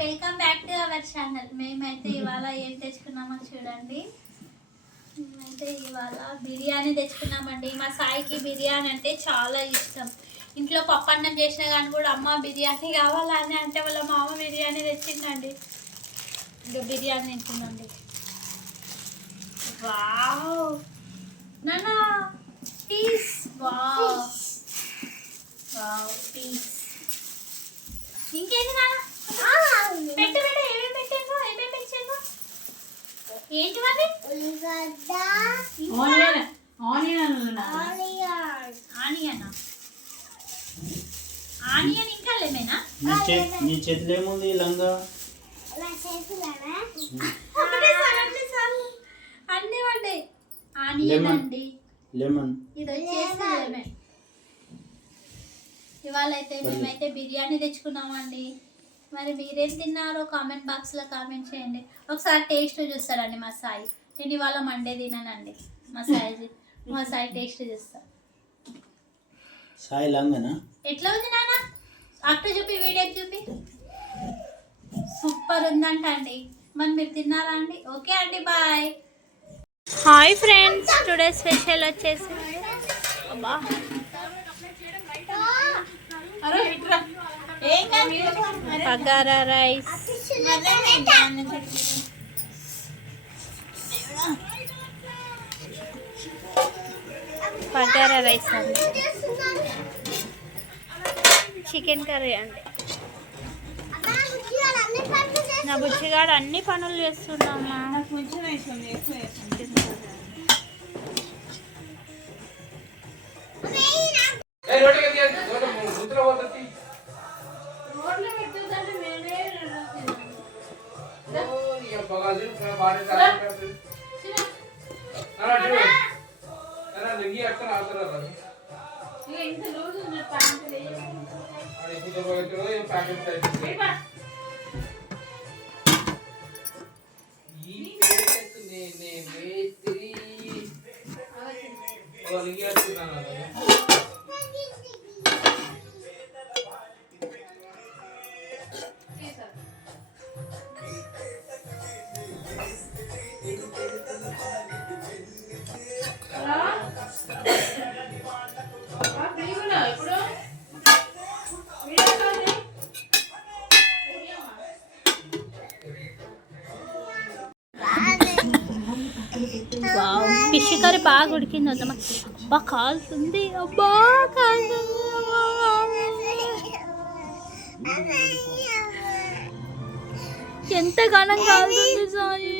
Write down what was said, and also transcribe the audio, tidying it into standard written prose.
Welcome back to our channel. మేమైతే ఇవాళ ఏం తెచ్చుకున్నామో చూడండి. మేమైతే ఇవాళ బిర్యానీ తెచ్చుకున్నామండి. మా సాయికి బిర్యానీ అంటే చాలా ఇష్టం. ఇంట్లో పప్పన్నం చేసినా కానీ కూడా అమ్మ బిర్యానీ కావాలని అంటే వాళ్ళ మామ బిర్యానీ తెచ్చిందండి. ఇంకా బిర్యానీ తింటుందండి. వావ్ నానా పీస్, వావ్ వావ్ పీస్. ఇంకేంటి నాన్న పెట్టు పెట్టు. ఏమేమి పెట్టాను, ఏమేమి తెచ్చాను, ఏంటి మరి? ఆనియన్ ఇంకా లేమేనా? నీ చేతిలో ఏముంది లంగా? అన్నీ పడ్డాయి. ఆనియన్ అండి, లెమన్, ఇది వచ్చేసి లెమన్. ఇవాళ అయితే మేమైతే బిర్యానీ తెచ్చుకున్నామండి. మరి మీరేం తిన్నారో కామెంట్ బాక్స్లో కామెంట్ చేయండి. ఒకసారి టేస్ట్ చూస్తారండి మా సాయి. నేను ఇవాళ మండే తినానండి. మా సాయి టేస్ట్ చూస్తా. సాయి లంగనా ఎట్లా ఉంది నాన్న? అక్కడ చూపి, వీడియో చూపి. సూపర్ ఉందంట అండి. మరి మీరు తిన్నారా అండి? ఓకే అండి, bye. Hi friends, today special వచ్చేసి బగారా రైస్, బగారా రైస్ అండి, చికెన్ కర్రీ అండి. నా బుచ్చిగాడు అన్ని పనులు చేస్తున్నామా. ఫిష్ కర్రీ బాగా ఉడికింది. వద్దమ్మా, అబ్బా కాలుతుంది, అబ్బా కాలుతుంది. ఎంత ఘనం కాలుతుంది సాయి.